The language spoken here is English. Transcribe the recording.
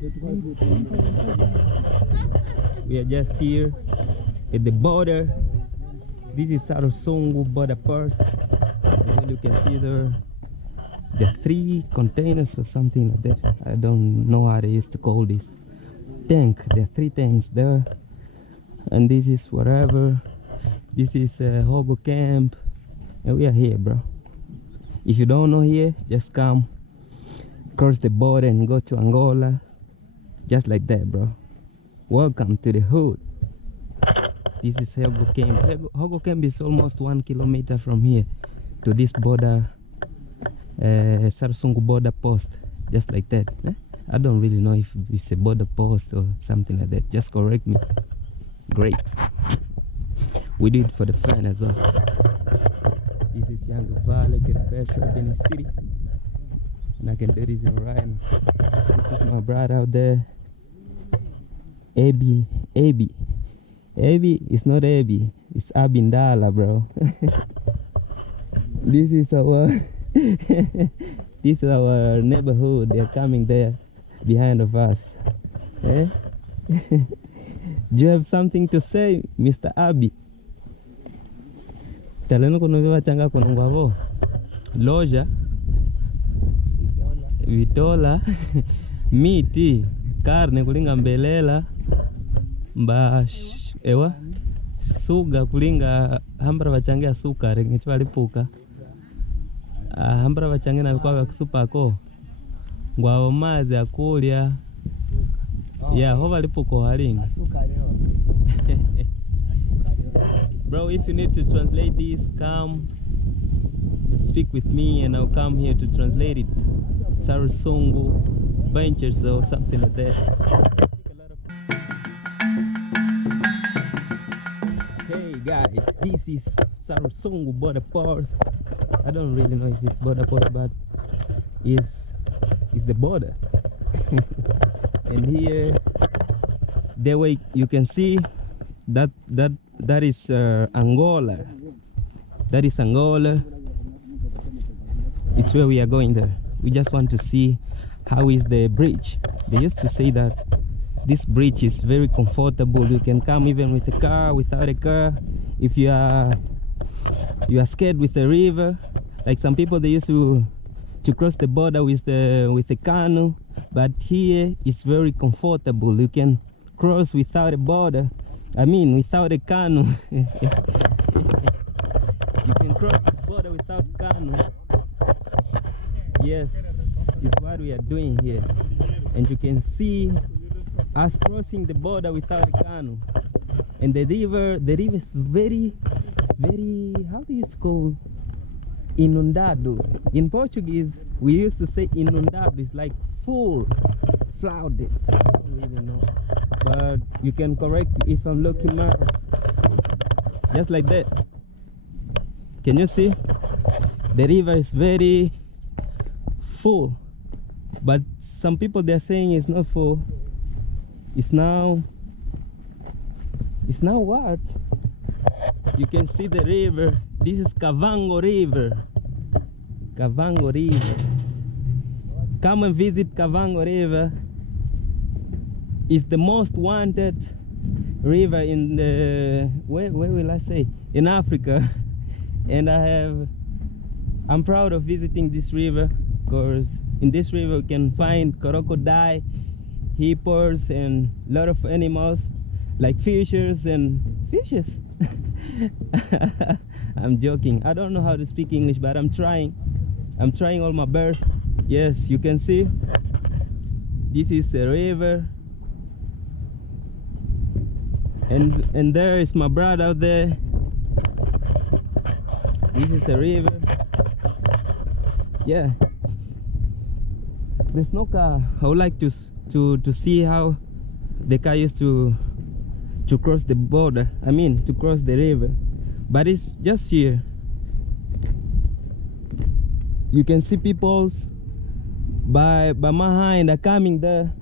We are just here at the border. This is Sarusongo border post. As well, you can see there the 3 containers or something like that. I don't know how they used to call this. Tank. There are 3 tanks there. And this is whatever. This is Hogo camp. And we are here, bro. If you don't know here, just come cross the border and go to Angola. Just like that, bro. Welcome to the hood. This is Hogo camp. Hogo camp is almost 1 kilometer from here to this border, Sarusongo border post. Just like that. I don't really know if it's a border post or something like that. Just correct me. Great. We did it for the fun as well. This is Young Valley, get a bear shop in the city. And I can do this right now. This is my brother out there. Abi. It's not Abi. It's Abindala, bro. This is our this is our neighborhood. They're coming there behind of us. Eh? Do you have something to say, Mr. Abi? Taleno kono viva changa kono ngwavo. Loja. Vitola. Miti. Karne kulinga mbelela. Mba ewa. Suga kulinga hambra vachangia sukari ngichwa lipuka. Hambra vachangia na kwa kusupako. Ngwavo mazi akulya. Yeah, hova lipuko halinga. Bro, if you need to translate this, come speak with me and I'll come here to translate it. Sarusongo benches or something like that. Hey guys, this is Sarusongo border post. I don't really know if it's border post, but it's the border. And here, the way you can see that is Angola. That is Angola. It's where we are going there. We just want to see how is the bridge. They used to say that this bridge is very comfortable. You can come even with a car, without a car. If you are scared with the river, like some people, they used to cross the border with a canoe. But here it's very comfortable. You can cross without a border. I mean, without a canoe. You can cross the border without canoe. Yes, is what we are doing here. And you can see us crossing the border without a canoe. And the river is very, how do you call inundado? In Portuguese, we used to say inundado. It's like full, flooded. I don't really know. But you can correct if I'm looking at just like that. Can you see? The river is very full, but some people they're saying it's not full. It's now what? You can see the river. This is Kavango River. Kavango River. Come and visit Kavango River. It's the most wanted river in the where will I say, in Africa. And I'm proud of visiting this river, because in this river you can find crocodile, hippos, and a lot of animals like fishes. I'm joking. I don't know how to speak English, but I'm trying all my best. Yes, you can see this is a river. And there is my brother out there. This is a river. Yeah. There's no car. I would like to see how the car used to cross the border. I mean, to cross the river. But it's just here. You can see people's by my hand are coming there.